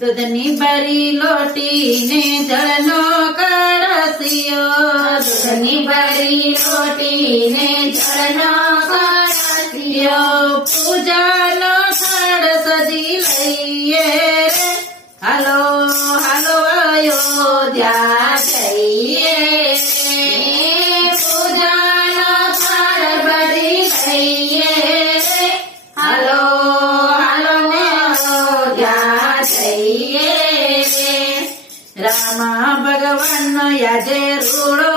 દૂધની ભરી લોટીને જળનો કળશિયો, દૂધની ભરી લોટીને જળનો કળશિયો, પૂજાનો થાળ સજી લઈએ રે, હાલો હાલો અયોધ્યા જઈએ રે. પૂજાનો થાળ ભરી લઈએ રે, હાલો હાલો અયોધ્યા જઈએ રે. રામ ભગવાનનો યાજે રૂડો